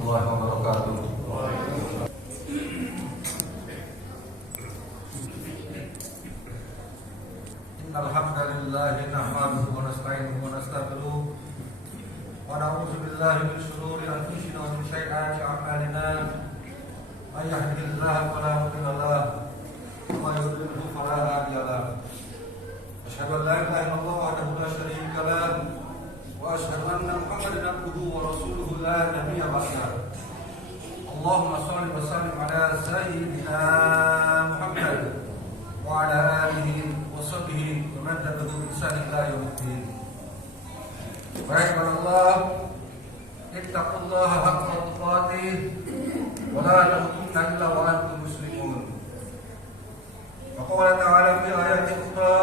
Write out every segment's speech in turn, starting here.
warahmatullahi wabarakatuh. Alhamdulillah nahmaduhu wa nasta'inuhu wa nastaghfiruh wa na'udzu billahi min shururi anfusina wa min sayyiati a'malina. May yahdihillahu fala mudilla lahu wa may yudlil fala hadiya lahu. Asyhadu an la ilaha illallah wahdahu la syarika lahu wa asyhadu anna Muhammadan abduhu wa rasuluhu la nabiyya ba'dahu. Allahumma shalli wa sallim ala sayyidina Muhammad wa ala alihi wa sahbihi wa man tabi'ahum bi ihsan ila yaumiddin. Baik Allah, ittaqullaha haqqa tuqatih wa la tamutunna illa wa antum muslimun. Wa qala ta'ala fi ayatin ukhra,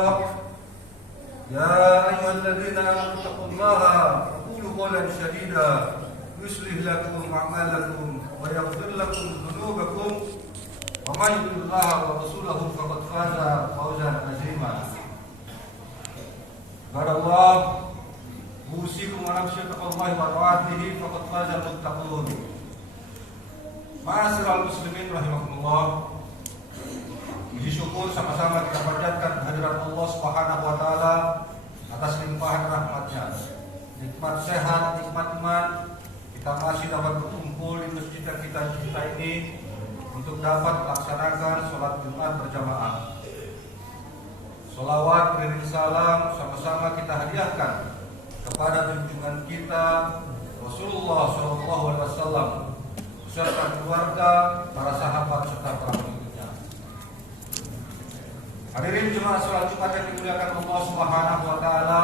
ya ayyuhalladzina amanu taqullaha wa qulu qawlan sadida yuslih lakum a'malakum wa yaghfir lakum dhunubakum wa may yuti'illah wa rasulahu faqad faza fawzan 'azima. Barakallah, usikum wa nafsi taqwallahi wa ta'atihi faqad faza al-muttaqun. Ma'asyiral muslimin rahimakumullah. Puji syukur sama-sama kita panjatkan kehadirat Allah Subhanahu wa taala atas limpahan rahmat-Nya. Nikmat sehat, nikmat iman, kita masih dapat berkumpul di masjid yang kita cinta ini untuk dapat melaksanakan sholat Jumat berjamaah. Sholawat beriring salam sama-sama kita hadiahkan kepada junjungan kita Rasulullah SAW beserta keluarga, para sahabat serta para pengikutnya. Hadirin jemaah sholat Jumat yang dimuliakan Allah Subhanahu wa taala.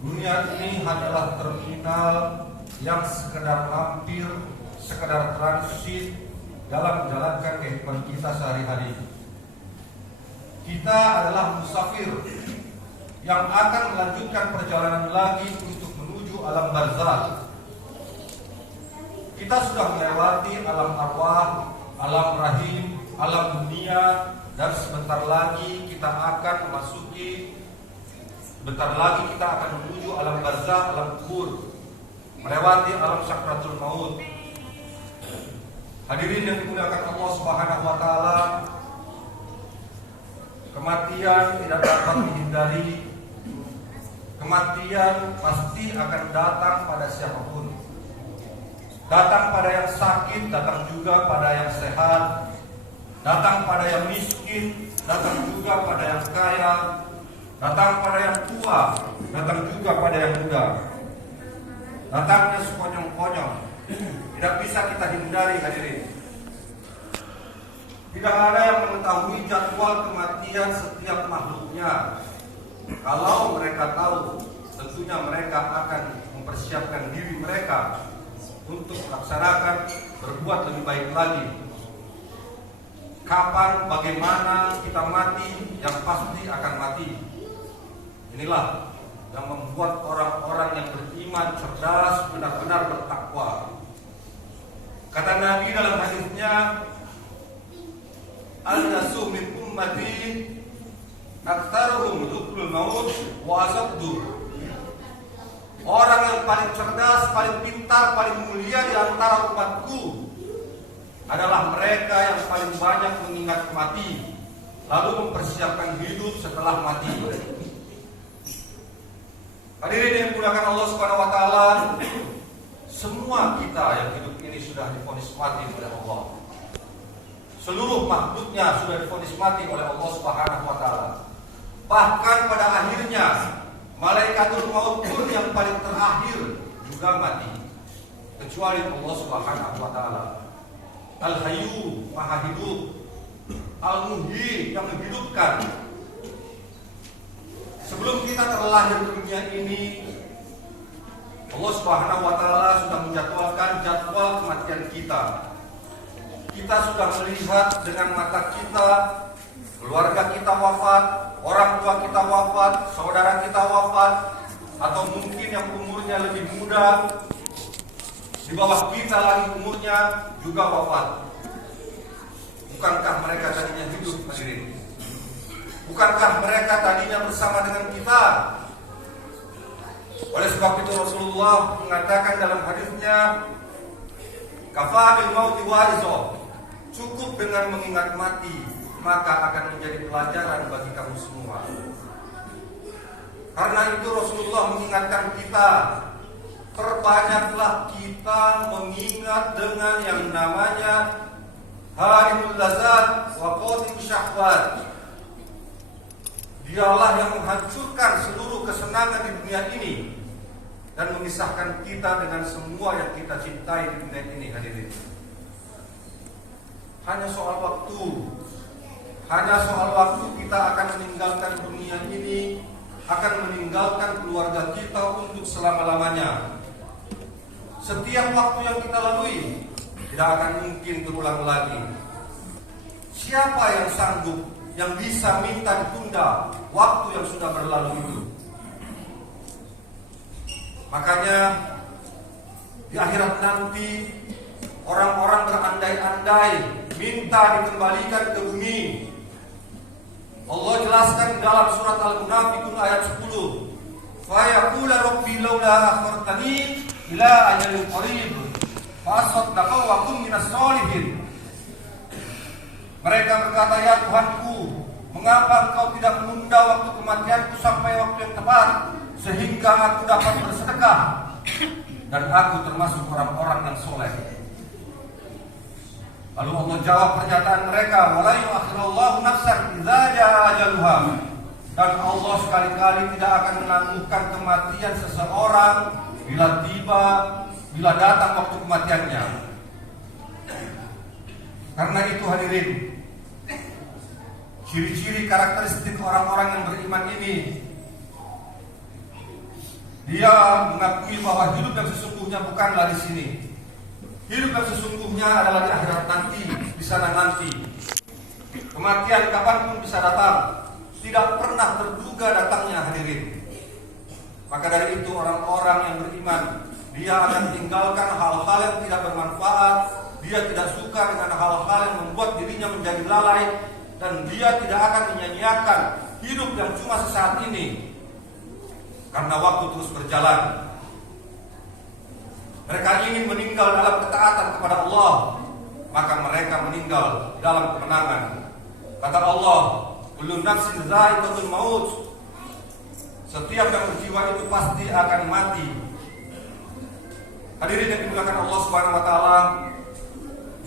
Dunia ini hanyalah terminal yang sekedar mampir, sekedar transit dalam menjalankan kehidupan kita sehari-hari. Kita adalah musafir yang akan melanjutkan perjalanan lagi untuk menuju alam barzakh. Kita sudah melewati alam arwah, alam rahim, alam dunia, dan sebentar lagi kita akan menuju alam barzakh, alam kubur, melewati alam sakratul maut. Hadirin yang dimuliakan Allah Subhanahu wa taala, kematian tidak dapat dihindari. Kematian pasti akan datang pada siapapun. Datang pada yang sakit, datang juga pada yang sehat. Datang pada yang miskin, datang juga pada yang kaya. Datang pada yang tua, datang juga pada yang muda. Datangnya sekonyong-konyong, tidak bisa kita hindari hadirin. Tidak ada yang mengetahui jadwal kematian setiap makhluknya. Kalau mereka tahu, tentunya mereka akan mempersiapkan diri mereka untuk melaksanakan berbuat lebih baik lagi. Kapan, bagaimana kita mati, yang pasti akan mati. Inilah yang membuat orang-orang yang beriman cerdas benar-benar bertakwa. Kata Nabi dalam hadisnya, "Al-nasu min ummati aktsaruhum dhukrul maut wa asaddu." Orang yang paling cerdas, paling pintar, paling mulia di antara umatku adalah mereka yang paling banyak mengingat mati, lalu mempersiapkan hidup setelah mati. Hadirin yang dimuliakan Allah Subhanahu wa taala, semua kita yang hidup ini sudah divonis mati oleh Allah. Seluruh makhluknya sudah divonis mati oleh Allah Subhanahu wa taala. Bahkan pada akhirnya malaikatul maut pun yang paling terakhir juga mati, kecuali Allah Subhanahu wa taala. Al-Hayyu, Maha Hidup, Al-Muhyi, yang menghidupkan. Sebelum kita terlahir di dunia ini, Allah Subhanahu wa taala sudah menjadwalkan jadwal kematian kita. Kita sudah melihat dengan mata kita, keluarga kita wafat, orang tua kita wafat, saudara kita wafat, atau mungkin yang umurnya lebih muda, di bawah kita lagi umurnya juga wafat. Bukankah mereka tadinya hidup hadirin? Bukankah mereka tadinya bersama dengan kita? Oleh sebab itu Rasulullah mengatakan dalam hadisnya, "Kafa bil mauti wa'izah." Cukup dengan mengingat mati, maka akan menjadi pelajaran bagi kamu semua. Karena itu Rasulullah mengingatkan kita, perbanyaklah kita mengingat dengan yang namanya harimul lazat wa qatim syahwat. Dialah yang menghancurkan seluruh kesenangan di dunia ini dan memisahkan kita dengan semua yang kita cintai di dunia ini, hadirin. Hanya soal waktu kita akan meninggalkan dunia ini, akan meninggalkan keluarga kita untuk selama-lamanya. Setiap waktu yang kita lalui tidak akan mungkin terulang lagi. Siapa yang sanggup, yang bisa minta ditunda waktu yang sudah berlalu itu? Makanya di akhirat nanti orang-orang berandai-andai minta dikembalikan ke bumi. Allah jelaskan dalam surat Al-Munafiqun ayat 10, "Fa yaqulu rabbi laula akhartani ila ajalin qarib fa asaddaqu wa kum minas sholihin." Mereka berkata, "Ya Tuhanku, mengapa Engkau tidak menunda waktu kematianku sampai waktu yang tepat sehingga aku dapat bersedekah dan aku termasuk orang-orang yang soleh?" Lalu Allah jawab pernyataan mereka, "Wala yu'akhirullahu nafsan idza jaa ajaluha." Dan Allah sekali-kali tidak akan menangguhkan kematian seseorang bila datang waktu kematiannya. Karena itu hadirin, ciri-ciri karakteristik orang-orang yang beriman ini, dia mengakui bahwa hidup yang sesungguhnya bukanlah di sini. Hidup yang sesungguhnya adalah di akhirat nanti, di sana nanti. Kematian kapanpun bisa datang, tidak pernah terduga datangnya, hadirin. Maka dari itu orang-orang yang beriman, dia akan tinggalkan hal-hal yang tidak bermanfaat. Dia tidak suka dengan hal-hal yang membuat dirinya menjadi lalai, dan dia tidak akan menyanyiakan hidup yang cuma sesaat ini, karena waktu terus berjalan. Mereka ingin meninggal dalam ketaatan kepada Allah, maka mereka meninggal dalam kemenangan. Kata Allah, "Kullu nafsin dha'iqatul maut." Setiap yang berjiwa itu pasti akan mati. Hadirin yang dimuliakan Allah Subhanahu wa taala,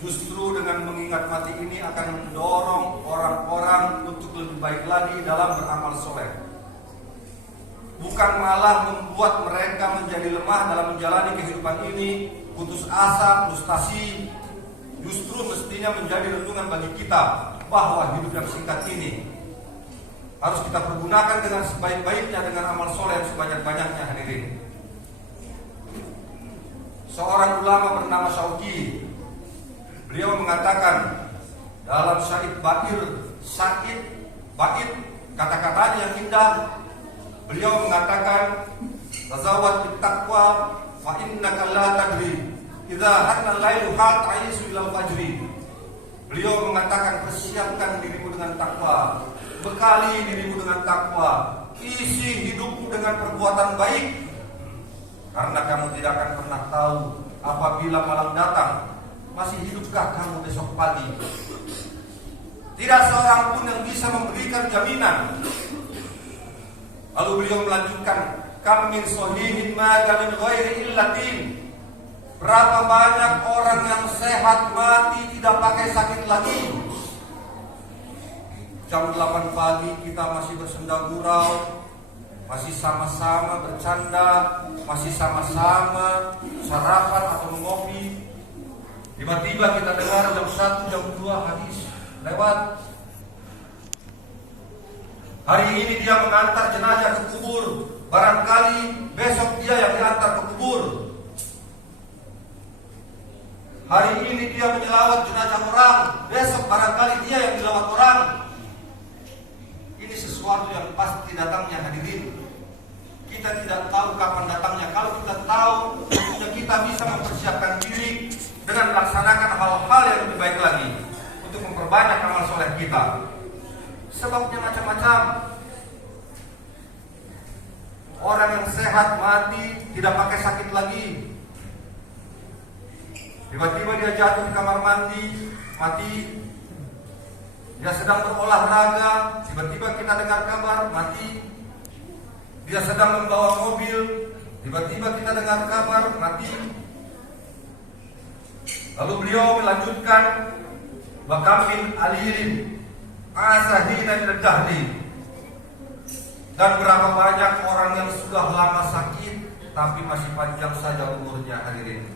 justru dengan mengingat mati ini akan mendorong orang-orang untuk lebih baik lagi dalam beramal soleh. Bukan malah membuat mereka menjadi lemah dalam menjalani kehidupan ini, putus asa, frustasi. Justru mestinya menjadi renungan bagi kita bahwa hidup yang singkat ini harus kita pergunakan dengan sebaik-baiknya dengan amal soleh yang sebanyak-banyaknya, hadirin. Seorang ulama bernama Syauqi, beliau mengatakan dalam syair bait, kata-katanya yang indah. Beliau mengatakan, "Tazawwad bittaqwa fa innaka la tadri idza hanna al-lailu hal ta'isu ila al-fajri." Beliau mengatakan, persiapkan dirimu dengan takwa, bekali dirimu dengan takwa, isi hidupmu dengan perbuatan baik, karena kamu tidak akan pernah tahu apabila malam datang, masih hidupkah kamu besok pagi. Tidak seorang pun yang bisa memberikan jaminan. Lalu beliau melanjutkan, "Kam min sahihin mata min ghairi illatin." Berapa banyak orang yang sehat mati tidak pakai sakit lagi. Jam 8 pagi kita masih bersenda gurau, masih sama-sama bercanda, masih sama-sama sarapan atau mengopi. Tiba-tiba kita dengar jam 1, jam 2 hadis lewat. Hari ini dia mengantar jenazah ke kubur, barangkali besok dia yang diantar ke kubur. Hari ini dia menyelawat jenazah orang, besok barangkali dia yang dilawat orang. Ini sesuatu yang pasti datangnya, hadirin. Kita tidak tahu kapan datangnya. Kalau kita tahu, tentunya kita bisa mempersiapkan diri dengan melaksanakan hal-hal yang lebih baik lagi untuk memperbanyak amal soleh kita. Sebabnya macam-macam. Orang yang sehat mati tidak pakai sakit lagi. Tiba-tiba dia jatuh di kamar mandi, mati. Dia sedang berolahraga, tiba-tiba kita dengar kabar, mati. Dia sedang membawa mobil, tiba-tiba kita dengar kabar, mati. Lalu beliau melanjutkan, wa kam min alirin asahina min ad-dahri. Dan berapa banyak orang yang sudah lama sakit tapi masih panjang saja umurnya, hadirin.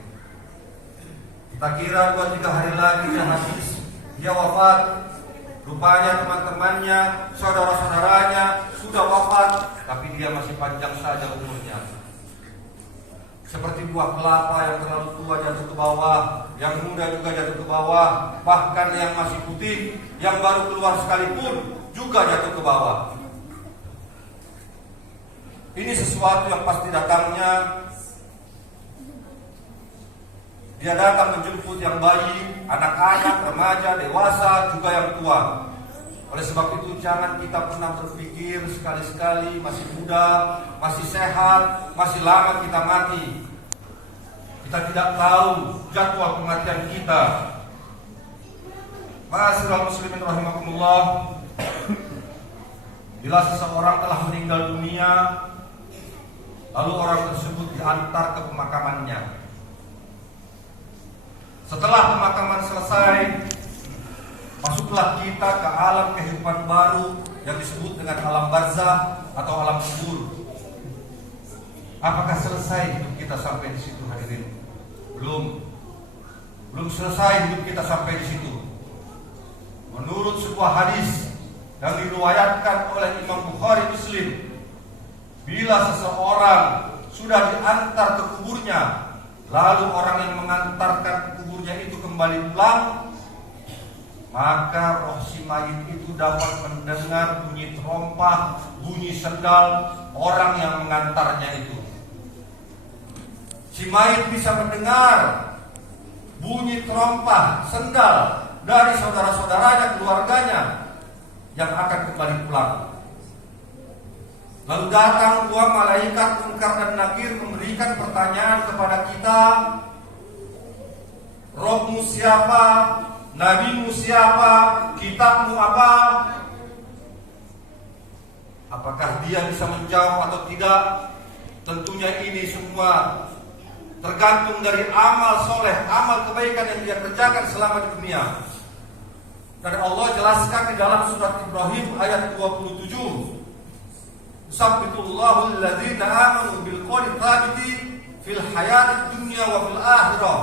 Kita kira 2-3 hari lagi dia habis, dia wafat. Rupanya teman-temannya, saudara-saudaranya sudah wafat, tapi dia masih panjang saja umurnya. Seperti buah kelapa yang terlalu tua jatuh ke bawah, yang muda juga jatuh ke bawah, bahkan yang masih putih, yang baru keluar sekalipun juga jatuh ke bawah. Ini sesuatu yang pasti datangnya. Dia datang menjemput yang bayi, anak-anak, remaja, dewasa, juga yang tua. Oleh sebab itu jangan kita pernah berpikir sekali-sekali masih muda, masih sehat, masih lama kita mati. Kita tidak tahu jadwal kematian kita. Ma'asyiral muslimin rahimakumullah. Bila seseorang telah meninggal dunia, lalu orang tersebut diantar ke pemakamannya. Setelah pemakaman selesai, masuklah kita ke alam kehidupan baru yang disebut dengan alam barzah atau alam kubur. Apakah selesai hidup kita sampai di situ, hadirin? Belum selesai hidup kita sampai di situ. Menurut sebuah hadis yang diriwayatkan oleh Imam Bukhari Muslim, bila seseorang sudah diantar ke kuburnya, lalu orang yang mengantarkan kuburnya itu kembali pulang, maka roh si mayit itu dapat mendengar bunyi terompah, bunyi sendal orang yang mengantarnya itu. Si mayit bisa mendengar bunyi terompah, sendal dari saudara-saudaranya, keluarganya yang akan kembali pulang. Lalu datang dua malaikat Munkar dan Nakir memberikan pertanyaan kepada kita. Rohmu siapa? Nabimu siapa? Kitabmu apa? Apakah dia bisa menjawab atau tidak? Tentunya ini semua tergantung dari amal soleh, amal kebaikan yang dia kerjakan selama di dunia. Dan Allah jelaskan di dalam surat Ibrahim ayat 27. Sabbitullahu alladhina amanu bil qawli thabiti fil hayatid dunya wa fil akhirah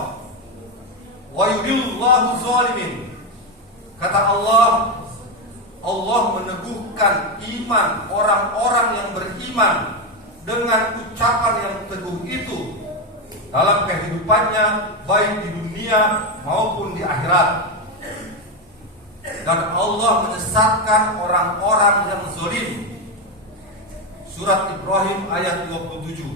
wa yudhillahu zalimin. Kata Allah, Allah meneguhkan iman orang-orang yang beriman dengan ucapan yang teguh itu dalam kehidupannya, baik di dunia maupun di akhirat. Dan Allah menyesatkan orang-orang yang zalim. Surat Ibrahim ayat 27.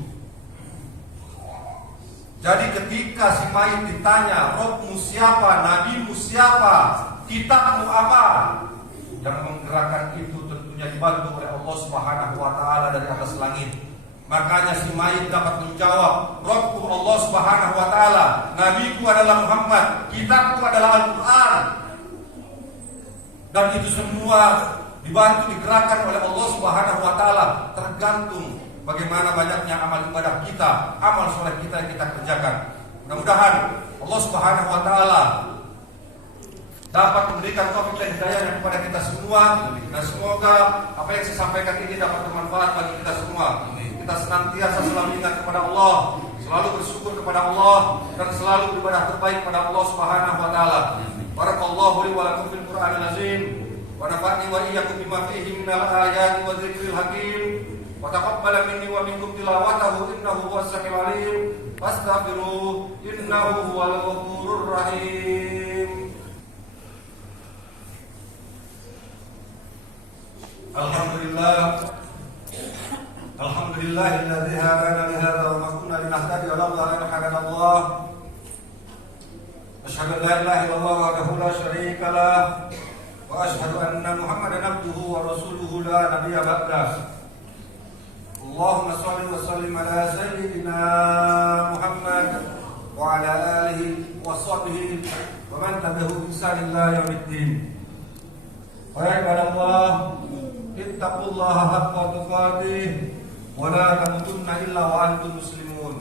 Jadi ketika si mayit ditanya, Robmu siapa, Nabimu siapa, kitabmu apa, yang menggerakkan itu tentunya dibantu oleh Allah Subhanahu wa Ta'ala dari atas langit. Makanya si mayit dapat menjawab, Robku Allah Subhanahu wa Ta'ala, Nabiku adalah Muhammad, kitabku adalah Al-Quran. Dan itu semua dibantu digerakkan oleh Allah Subhanahu wa Ta'ala, tergantung bagaimana banyaknya amal ibadah kita, amal soleh kita yang kita kerjakan. Mudah-mudahan Allah Subhanahu wa Ta'ala dapat memberikan taufik dan hidayah kepada kita semua, dan semoga apa yang saya sampaikan ini dapat bermanfaat bagi kita semua. Kita senantiasa selalu ingat kepada Allah, selalu bersyukur kepada Allah, dan selalu beribadah terbaik kepada Allah Subhanahu wa Ta'ala. Barakallahu li wa lakum fil Qur'anil azim. Wa nafa'ni wa iyyakum bima fihi minal ayati wa dzikril hakim. Wa taqabbal minni wa minkum tilawatahu innahu huwas samiul alim. Fastaghfiruhu innahu huwal ghafurur rahim. Alhamdulillahilladzi hadana li hadza wa ma kunna linahtadiya laula an hadana Allah. Asyhadu an la ilaha illallah wahdahu la syarika lah. Wa asyhadu anna Muhammadan abduhu wa rasuluhu la nabiyya ba'dah. Allahumma sholli wa sallim ala sayyidina Muhammad wa ala alihi wa sahbihi wa man tabi'ahu bi ihsan ila yaumiddin. Ya ibadallah, ittaqullaha haqqa tuqatih wa la tamutunna illa wa antum muslimun.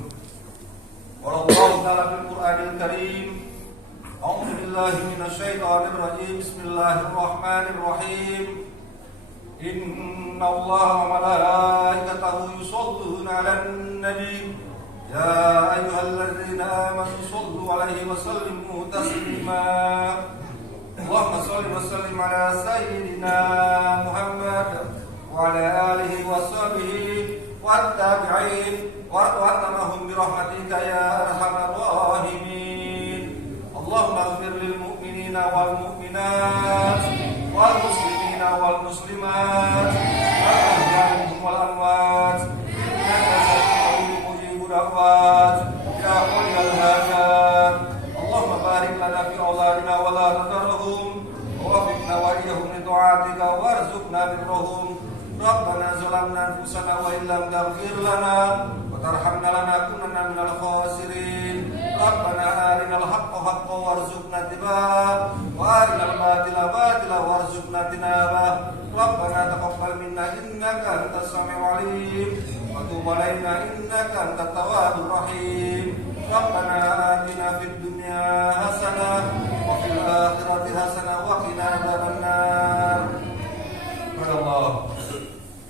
Wa Allahu ta'ala fil Qur'anil Karim. A'udzu billahi minasy syaithanir rajim. Bismillahirrahmanirrahim. Inna Allaha wa malaikatahu yusholluna 'alan nabi. Ya ayyuhalladzina amanu shollu 'alaihi wa sallimu taslima. Allahumma sholli wa sallim ala sayyidina Muhammad wa ala alihi wa sahbihi wa tabi'in wa ta'amahum bi rahmatika ya arhamar rahimin. Allahumma ighfir lil mu'minina wal mu'minat wal muslimina wal muslimat wal ahya'i wal amwat innaka sami'un mujibud da'wat ya qayyal hajat. Allahumma barik lana fi auladina wa la tadarhum wa wafiqna wa iyyahum li ta'atika warzuqna birrahum. Rabbana zalamna anfusana wa illam taghfir lana wa tarhamna lanakunanna minal khasirin. Rabbana arinal haqqa haqqan warzuqna ittiba'ah wa arinal batila batila warzuqna ijtinabah. Rabbana taqabbal minna innaka antas samiul alim wa tub alaina innaka antat tawwabur rahim. Rabbana atina fid dunya hasanah wa fil akhirati hasanah wa qina adzabannar. Allah,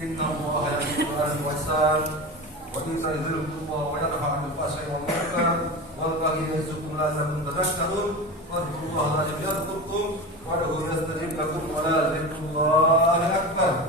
inna Allaha ya'muru bil 'adli wal ihsan wa ita'i dzil qurba wa yanha 'anil fahsya'i wal munkar wal baghi ya'izukum la'allakum tadhakkarun. Wadhkurullaha yadhkurkum wa ad'uuhu yastajib lakum wa la dzikrullahi akbar.